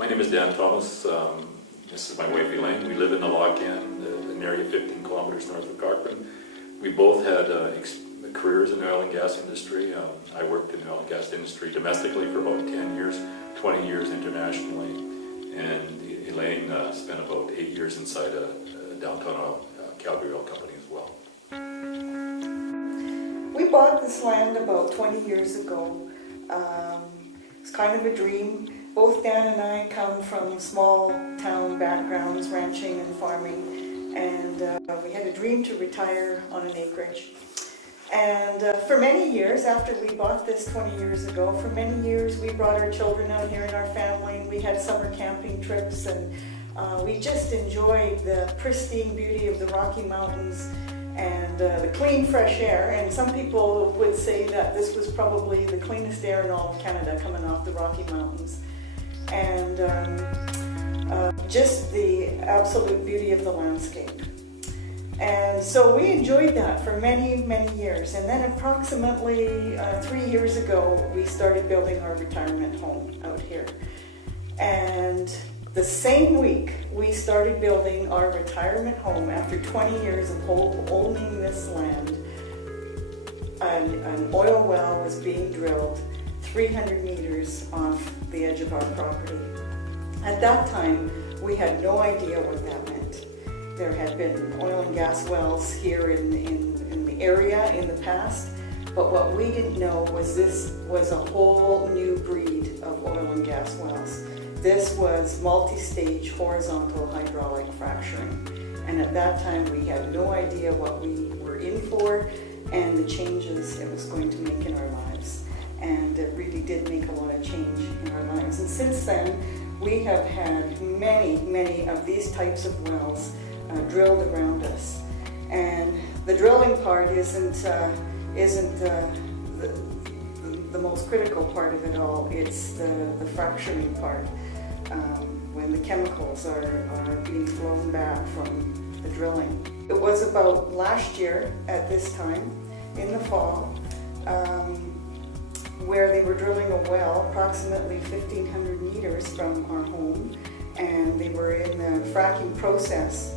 My name is Dan Thomas. This is my wife Elaine. We live in the lock-in, an area 15 kilometers north of Cochrane. We both had careers in the oil and gas industry. I worked in the oil and gas industry domestically for about 10 years, 20 years internationally. And Elaine spent about 8 years inside a downtown Calgary oil company as well. We bought this land about 20 years ago. It's kind of a dream. Both Dan and I come from small town backgrounds, ranching and farming, and we had a dream to retire on an acreage. And for many years, after we bought this 20 years ago, for many years we brought our children out here in our family, and we had summer camping trips, and we just enjoyed the pristine beauty of the Rocky Mountains and the clean fresh air. And some people would say that this was probably the cleanest air in all of Canada coming off the Rocky Mountains. And just the absolute beauty of the landscape. And so we enjoyed that for many, many years. And then approximately 3 years ago, we started building our retirement home out here. And the same week we started building our retirement home, after 20 years of owning this land, an oil well was being drilled 300 meters off the edge of our property. At that time, we had no idea what that meant. There had been oil and gas wells here in the area in the past, but what we didn't know was this was a whole new breed of oil and gas wells. This was multi-stage horizontal hydraulic fracturing. And at that time, we had no idea what we were in for and the changes it was going to make in our lives. And it really did make a lot of change in our lives. And since then, we have had many, many of these types of wells drilled around us. And the drilling part isn't the most critical part of it all. It's the fracturing part, when the chemicals are being flown back from the drilling. It was about last year at this time, in the fall, where they were drilling a well approximately 1,500 meters from our home, and they were in the fracking process.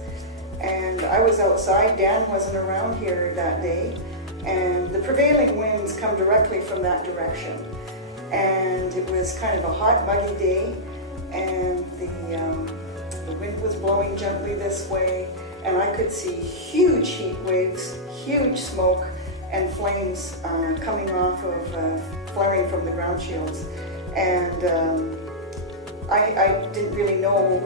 And I was outside, Dan wasn't around here that day, and the prevailing winds come directly from that direction. And it was kind of a hot, muggy day, and the wind was blowing gently this way, and I could see huge heat waves, huge smoke, and flames coming off of, flaring from the ground shields. And I didn't really know,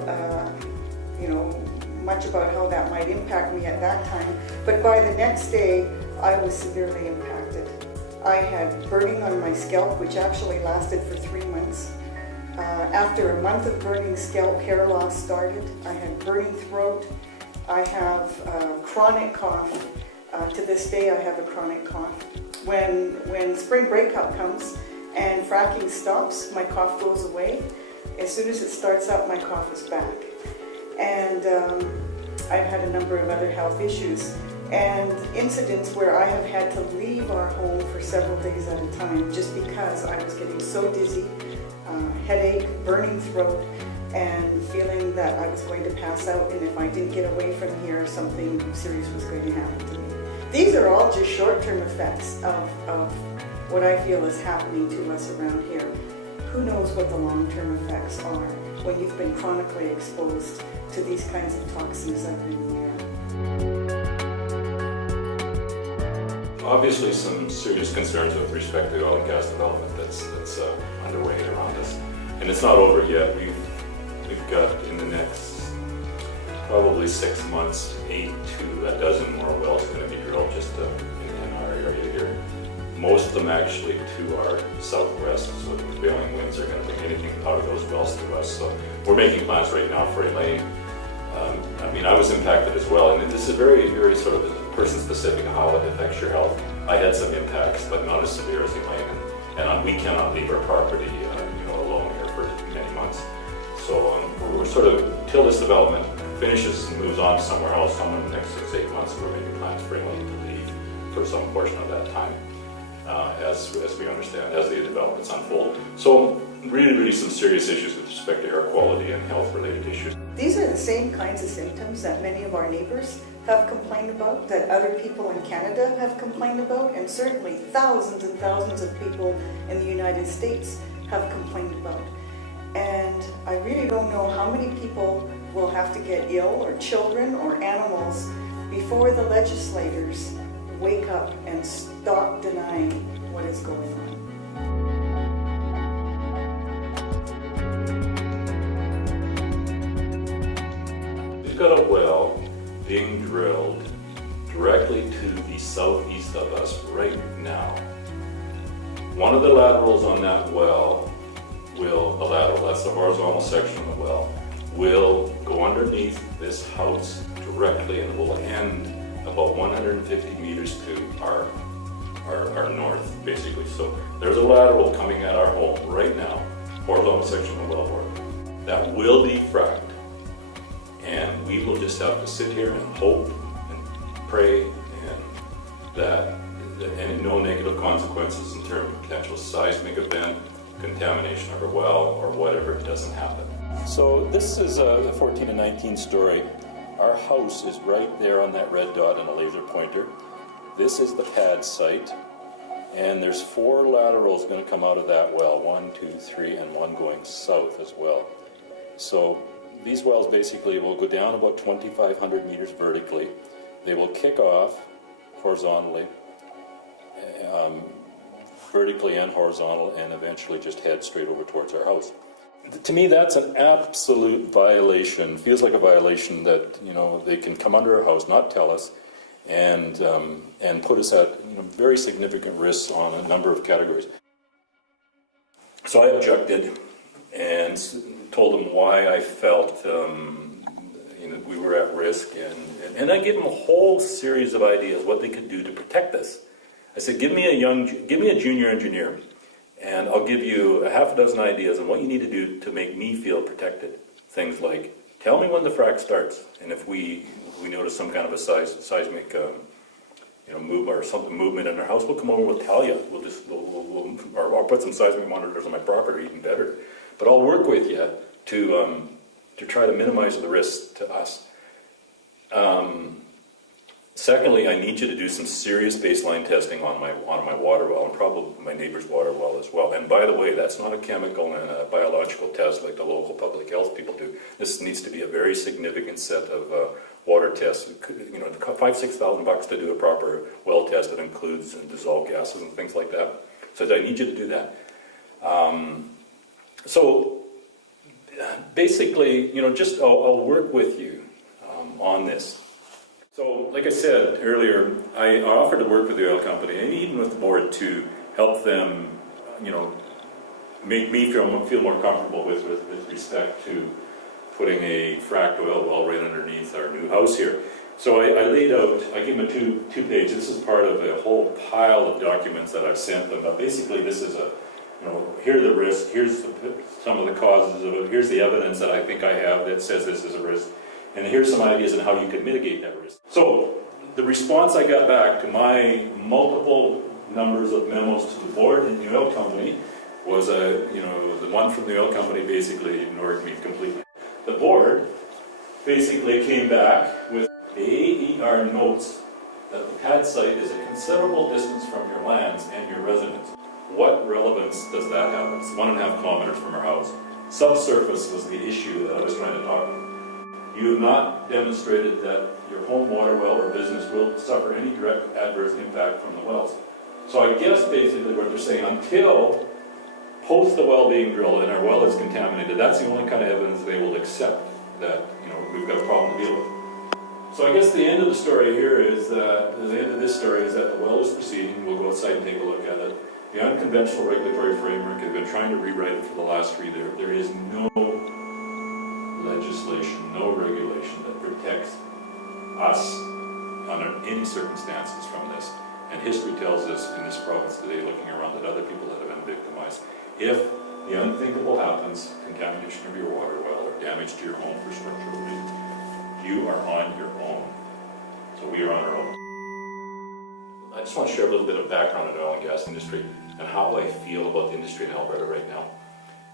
much about how that might impact me at that time, but by the next day, I was severely impacted. I had burning on my scalp, which actually lasted for 3 months. After a month of burning scalp, hair loss started. I had burning throat. I have chronic cough. To this day, I have a chronic cough. When spring breakup comes and fracking stops, my cough goes away. As soon as it starts up, my cough is back. And I've had a number of other health issues and incidents where I have had to leave our home for several days at a time just because I was getting so dizzy, headache, burning throat, and feeling that I was going to pass out, and if I didn't get away from here, something serious was going to happen to me. These are all just short-term effects of what I feel is happening to us around here. Who knows what the long-term effects are when you've been chronically exposed to these kinds of toxins up in the air. Obviously, some serious concerns with respect to oil and gas development that's underway around us, and it's not over yet. We've got in the next probably 6 months 8 to a dozen more wells going to be drilled just in our area here. Most of them actually to our southwest, so the prevailing winds are going to bring anything out of those wells to us. So we're making plans right now for Elaine. I was impacted as well, and this is very, very sort of person-specific how it affects your health. I had some impacts, but not as severe as Elaine, and we cannot leave our property alone here for many months. So we're sort of, till this development finishes and moves on somewhere else, somewhere in the next 6 to 8 months, we're making plans for Elaine to leave for some portion of that time, as we understand, as the developments unfold. So really some serious issues with respect to air quality and health-related issues. These are the same kinds of symptoms that many of our neighbors have complained about, that other people in Canada have complained about, and certainly thousands and thousands of people in the United States have complained about. And I really don't know how many people will have to get ill, or children or animals, before the legislators wake up and stop denying what is going on. We've got a well being drilled directly to the southeast of us right now. One of the laterals on that well that's the horizontal section of the well, will go underneath this house directly, and will end about 150 meters to our north, basically. So there's a lateral coming at our home right now, horizontal section of the well bore, that will be fracked. And we will just have to sit here and hope and pray and no negative consequences in terms of potential seismic event, contamination of our well, or whatever, it doesn't happen. So this is a 14 and 19 story. Our house is right there on that red dot and a laser pointer. This is the pad site, and there's 4 laterals going to come out of that well, 1, 2, 3, and 1 going south as well. So these wells basically will go down about 2,500 meters vertically. They will kick off horizontally, vertically and horizontal, and eventually just head straight over towards our house. To me, that's an absolute violation. Feels like a violation that, you know, they can come under our house, not tell us, and put us at, you know, very significant risks on a number of categories. So I objected and told them why I felt we were at risk, and I gave them a whole series of ideas what they could do to protect this. I said, give me a junior engineer, and I'll give you a half a dozen ideas on what you need to do to make me feel protected. Things like, tell me when the frac starts, and if we notice some kind of a seismic movement or something movement in our house, we'll come over, we'll tell you. Or I'll put some seismic monitors on my property, even better. But I'll work with you to try to minimize the risk to us. Secondly, I need you to do some serious baseline testing on my water well, and probably my neighbor's water well as well. And by the way, that's not a chemical and a biological test like the local public health people do. This needs to be a very significant set of water tests. You know, $5,000-6,000 to do a proper well test that includes dissolved gases and things like that. So I need you to do that. So basically, you know, just I'll work with you on this. So, like I said earlier, I offered to work with the oil company and even with the board to help them, you know, make me feel more comfortable with respect to putting a fracked oil well right underneath our new house here. So I laid out, I gave them a two-page, this is part of a whole pile of documents that I've sent them, but basically this is here are the risks, here's some of the causes of it, here's the evidence that I think I have that says this is a risk, and here's some ideas on how you could mitigate that risk. So the response I got back to my multiple numbers of memos to the board and the oil company was, the one from the oil company basically ignored me completely. The board basically came back with the AER notes that the pad site is a considerable distance from your lands and your residence. What relevance does that have? It's 1.5 kilometers from our house. Subsurface was the issue that I was trying to talk about. You have not demonstrated that your home water well or business will suffer any direct adverse impact from the wells. So I guess basically what they're saying, until post the well being drilled and our well is contaminated, that's the only kind of evidence they will accept that, you know, we've got a problem to deal with. So I guess the end of the story here is that, the end of this story is that the well is proceeding. We'll go outside and take a look at it. The unconventional regulatory framework has been trying to rewrite it for the last 3 years. There is no legislation, no regulation that protects us under any circumstances from this. And history tells us in this province today, looking around at other people that have been victimized, if the unthinkable happens, contamination of your water well or damage to your home for structural reasons, you are on your own. So we are on our own. I just want to share a little bit of background on the oil and gas industry and how I feel about the industry in Alberta right now.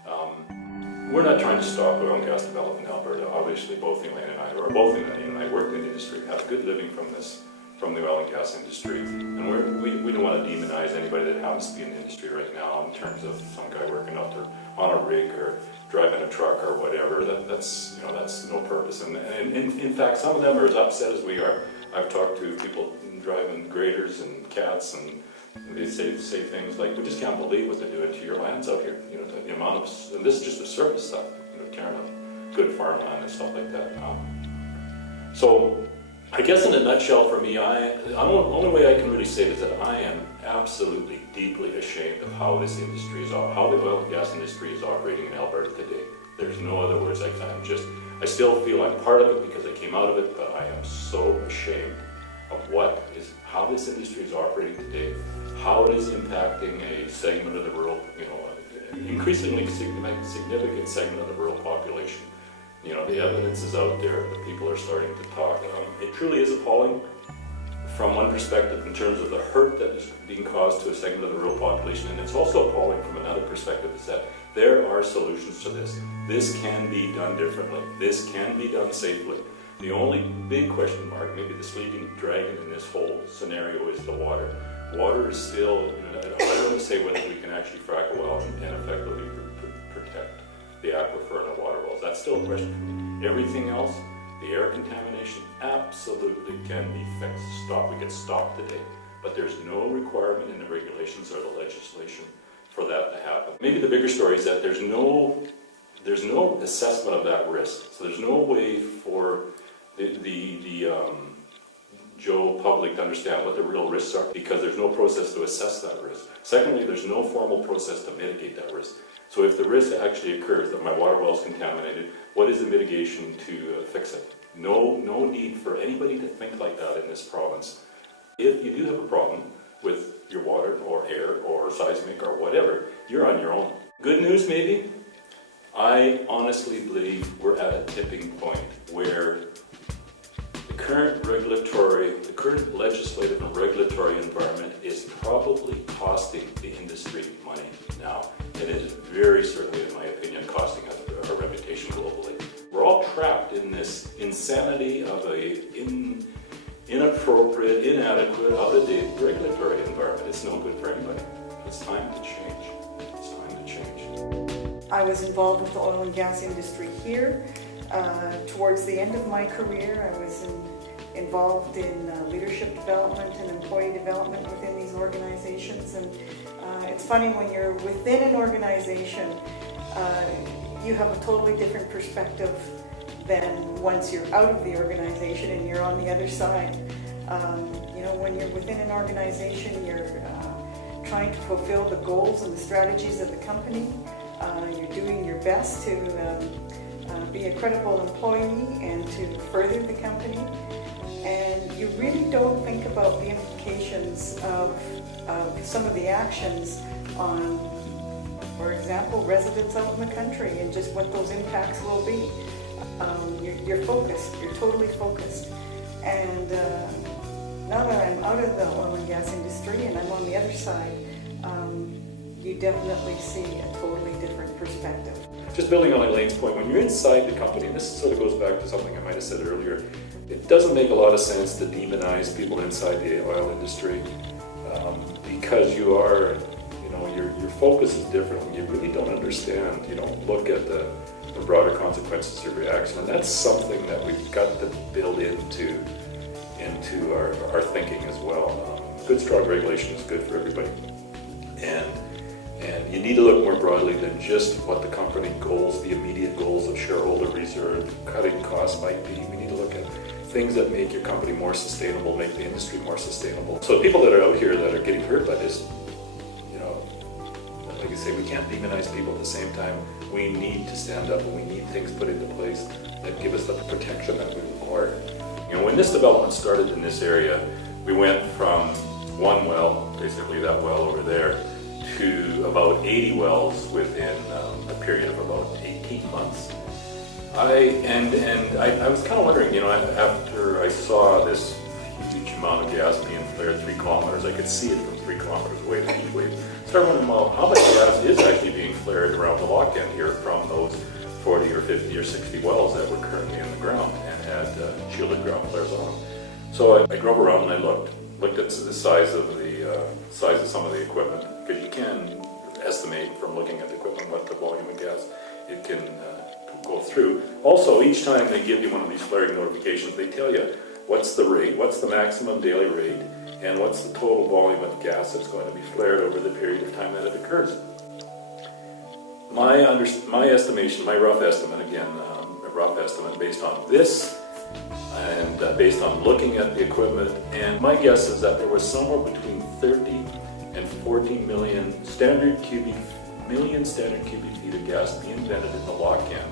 We're not trying to stop oil and gas development in Alberta. Obviously, both Elaine and I worked in the industry, have a good living from the oil and gas industry. And we don't want to demonize anybody that happens to be in the industry right now in terms of some guy working out there on a rig or driving a truck or whatever. That's no purpose. And in fact, some of them are as upset as we are. I've talked to people driving graders and cats, and they say things like, "We just can't believe what they're doing to your lands out here." You know, the amount of, and this is just the surface stuff. You know, tearing up good farmland and stuff like that. So, I guess in a nutshell, for me, the only way I can really say it is that I am absolutely deeply ashamed of how this industry is, how the oil and gas industry is operating in Alberta today. There's no other words. I still feel I'm part of it because I came out of it, but I am so ashamed of how this industry is operating today, how it is impacting a segment of the rural, increasingly significant segment of the rural population. You know, the evidence is out there, the people are starting to talk. It truly is appalling from one perspective in terms of the hurt that is being caused to a segment of the rural population, and it's also appalling from another perspective, is that there are solutions to this. This can be done differently. This can be done safely. The only big question mark, maybe the sleeping dragon in this whole scenario, is the water. Water is still, I don't want to say whether we can actually frack a well and effectively protect the aquifer and the water wells. That's still a question for me. Everything else, the air contamination, absolutely can be fixed. We could stop today. But there's no requirement in the regulations or the legislation for that to happen. Maybe the bigger story is that there's no assessment of that risk. So there's no way for the Joe public to understand what the real risks are, because there's no process to assess that risk. Secondly, there's no formal process to mitigate that risk. So if the risk actually occurs that my water well is contaminated, what is the mitigation to fix it? No need for anybody to think like that in this province. If you do have a problem with your water or air or seismic or whatever, you're on your own. Good news maybe? I honestly believe we're at a tipping point where the current legislative and regulatory environment is probably costing the industry money now. It is very certainly, in my opinion, costing us our reputation globally. We're all trapped in this insanity of inappropriate, inadequate, out-of-date regulatory environment. It's no good for anybody. It's time to change. It's time to change. I was involved with the oil and gas industry here. Towards the end of my career, I was involved in leadership development and employee development within these organizations. And it's funny, when you're within an organization, you have a totally different perspective than once you're out of the organization and you're on the other side. When you're within an organization, you're trying to fulfill the goals and the strategies of the company. You're doing your best to be a credible employee and to further the company. And you really don't think about the implications of some of the actions on, for example, residents out in the country, and just what those impacts will be. You're focused, you're totally focused. And now that I'm out of the oil and gas industry and I'm on the other side, you definitely see a totally different perspective. Just building on Elaine's point, when you're inside the company, and this sort of goes back to something I might have said earlier, it doesn't make a lot of sense to demonize people inside the oil industry, because your focus is different. You really don't understand, you don't look at the broader consequences of reaction, and that's something that we've got to build into our thinking as well. Good, strong regulation is good for everybody, and you need to look more broadly than just what the company goals, the immediate goals of shareholder reserve, cutting costs might be. We need to look at things that make your company more sustainable, make the industry more sustainable. So people that are out here that are getting hurt by this, like I say, we can't demonize people at the same time. We need to stand up, and we need things put into place that give us the protection that we require. When this development started in this area, we went from one well, basically that well over there, to about 80 wells within a period of about 18 months. I was kind of wondering, after I saw this huge amount of gas being flared 3 kilometers, I could see it from 3 kilometers away, the heat wave. Started wondering, well, how much gas is actually being flared around of the lock end here from those 40 or 50 or 60 wells that were currently in the ground and had shielded ground flares on them. So I drove around and I looked at the size of some of the equipment, because you can estimate from looking at the equipment what the volume of gas it can go through. Also, each time they give you one of these flaring notifications, they tell you what's the rate, what's the maximum daily rate, and what's the total volume of gas that's going to be flared over the period of time that it occurs. My estimation, my rough estimate, again, a rough estimate based on this and based on looking at the equipment, and my guess is that there was somewhere between 30 and 40 million standard cubic feet of gas being vented in the lock end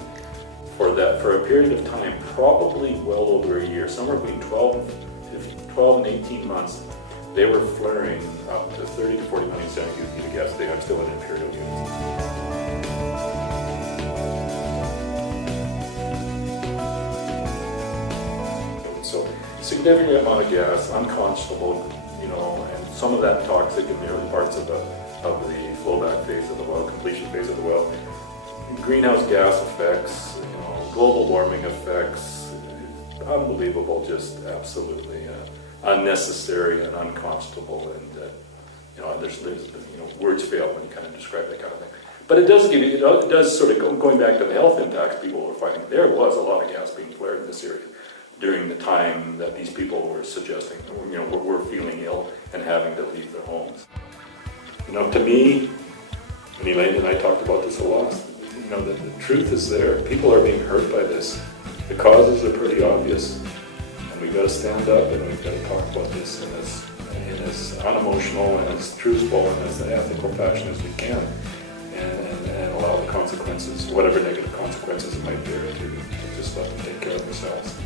for a period of time, probably well over a year, somewhere between 12 and 18 months. They were flaring up to 30 to 40 million standard cubic feet of gas. They are still in imperial units. So significant amount of gas, unconscionable, and some of that toxic in the early parts of the flowback phase of the well, completion phase of the well. Greenhouse gas effects, global warming effects, unbelievable, just absolutely unnecessary and unconscionable, and there's words fail when you kind of describe that kind of thing. But it does sort of going back to the health impacts people were finding. There was a lot of gas being flared in this area during the time that these people were suggesting, were feeling ill and having to leave their homes. To me, and Elaine and I talked about this a lot, the truth is there. People are being hurt by this. The causes are pretty obvious, and we've got to stand up and we've got to talk about this in as unemotional and as truthful and as an ethical fashion as we can, and allow the consequences, whatever negative consequences it might bear, to just let them take care of themselves.